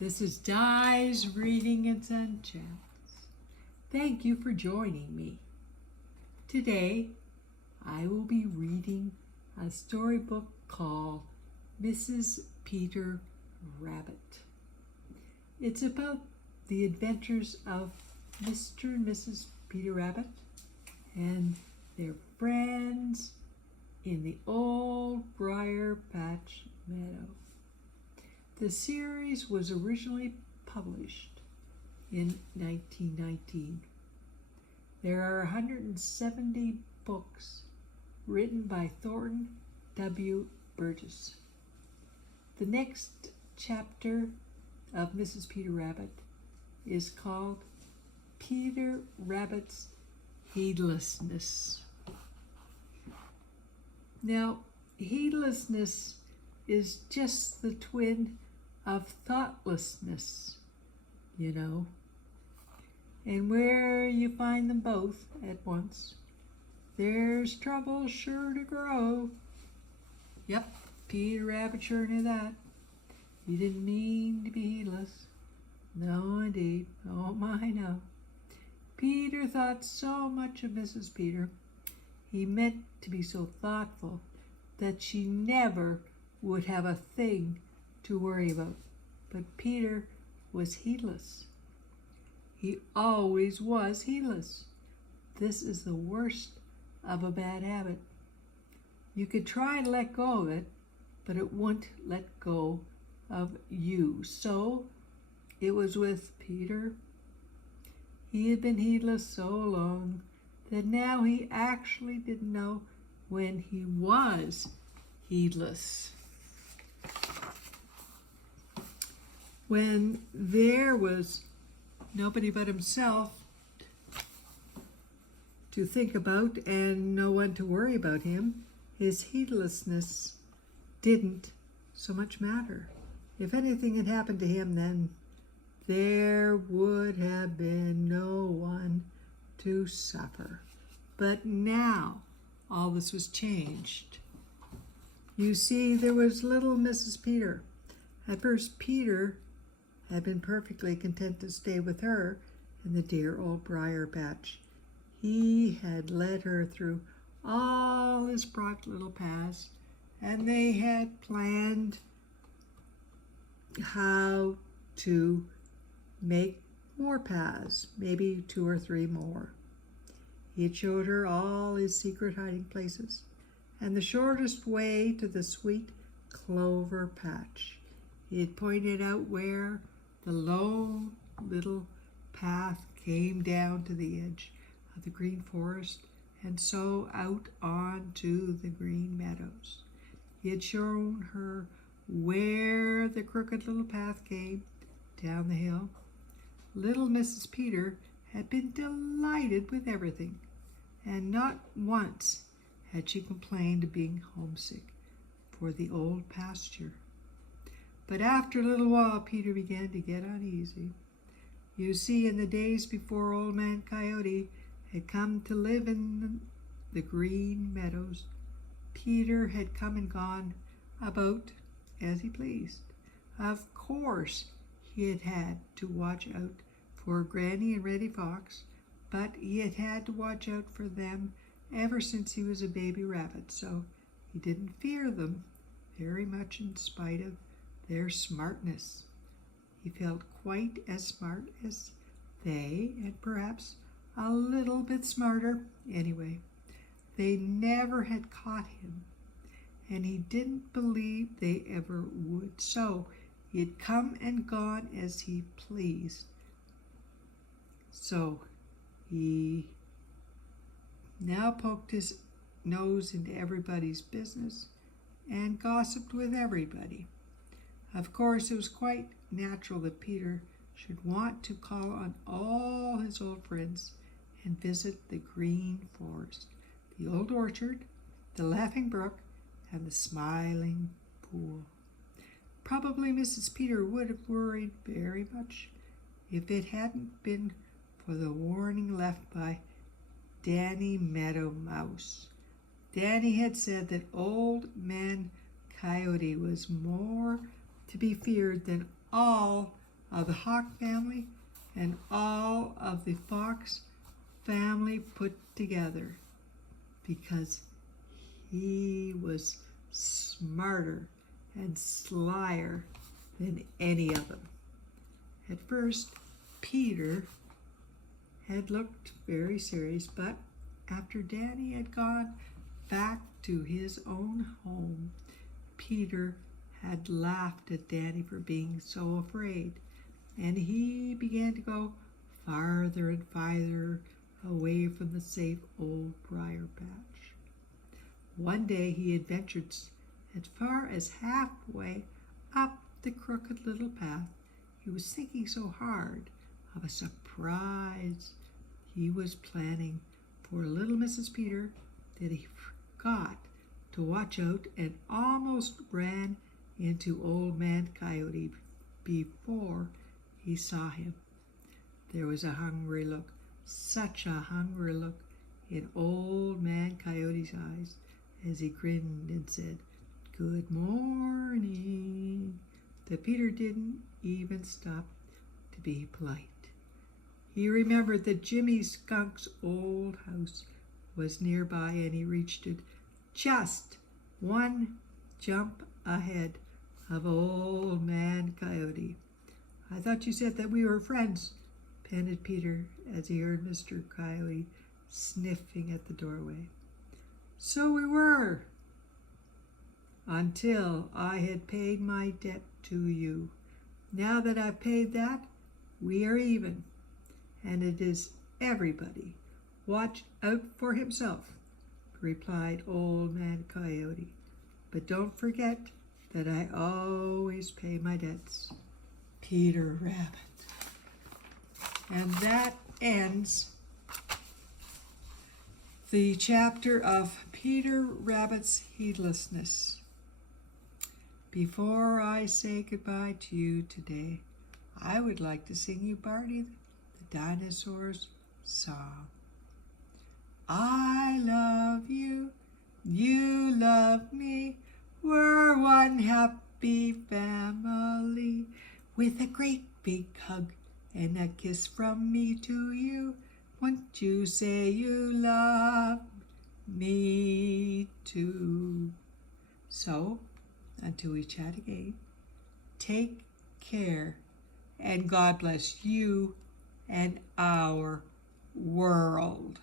This is Di's Reading and Enchantments. Thank you for joining me. Today, I will be reading a storybook called Mrs. Peter Rabbit. It's about the adventures of Mr. and Mrs. Peter Rabbit and their friends in the old briar patch meadow. The series was originally published in 1919. There are 170 books written by Thornton W. Burgess. The next chapter of Mrs. Peter Rabbit is called Peter Rabbit's Heedlessness. Now, heedlessness is just the twin of thoughtlessness, you know. And where you find them both at once, there's trouble sure to grow. Yep, Peter Rabbit sure knew that. He didn't mean to be heedless. No, indeed. Oh, my, no. Peter thought so much of Mrs. Peter. He meant to be so thoughtful that she never would have a thing to worry about. But Peter was heedless. He always was heedless. This is the worst of a bad habit. You could try to let go of it, but it won't let go of you. So it was with Peter. He had been heedless so long that now he actually didn't know when he was heedless. When there was nobody but himself to think about and no one to worry about him, his heedlessness didn't so much matter. If anything had happened to him, then there would have been no one to suffer. But now all this was changed. You see, there was little Mrs. Peter. At first, Peter had been perfectly content to stay with her in the dear old briar patch. He had led her through all his bright little paths, and they had planned how to make more paths, maybe 2 or 3 more. He had showed her all his secret hiding places and the shortest way to the sweet clover patch. He had pointed out where the lone little path came down to the edge of the green forest and so out onto the green meadows. He had shown her where the crooked little path came down the hill. Little Mrs. Peter had been delighted with everything, and not once had she complained of being homesick for the old pasture. But after a little while, Peter began to get uneasy. You see, in the days before Old Man Coyote had come to live in the green meadows, Peter had come and gone about as he pleased. Of course, he had had to watch out for Granny and Reddy Fox, but he had had to watch out for them ever since he was a baby rabbit, so he didn't fear them very much in spite of their smartness. He felt quite as smart as they, and perhaps a little bit smarter. Anyway, they never had caught him, and he didn't believe they ever would. So he had come and gone as he pleased. So he now poked his nose into everybody's business and gossiped with everybody. Of course, it was quite natural that Peter should want to call on all his old friends and visit the green forest, the old orchard, the laughing brook, and the smiling pool. Probably Mrs. Peter would have worried very much if it hadn't been for the warning left by Danny Meadow Mouse. Danny had said that Old Man Coyote was more to be feared than all of the hawk family and all of the fox family put together, because he was smarter and slyer than any of them. At first, Peter had looked very serious, but after Danny had gone back to his own home, Peter had laughed at Danny for being so afraid, and he began to go farther and farther away from the safe old briar patch. One day he had ventured as far as halfway up the crooked little path. He was thinking so hard of a surprise he was planning for little Mrs. Peter that he forgot to watch out and almost ran into Old Man Coyote before he saw him. There was a hungry look, such a hungry look, in Old Man Coyote's eyes as he grinned and said, "Good morning," that Peter didn't even stop to be polite. He remembered that Jimmy Skunk's old house was nearby, and he reached it just one jump ahead of Old Man Coyote. "I thought you said that we were friends," panted Peter as he heard Mr. Coyote sniffing at the doorway. "So we were, until I had paid my debt to you. Now that I've paid that, we are even, and it is everybody watch out for himself," replied Old Man Coyote. "But don't forget that I always pay my debts." Peter Rabbit. And that ends the chapter of Peter Rabbit's Heedlessness. Before I say goodbye to you today, I would like to sing you Barney the dinosaur's song. I love you, you love me, we're one happy family, with a great big hug and a kiss from me to you. Won't you say you love me too? So, until we chat again, take care, and God bless you and our world.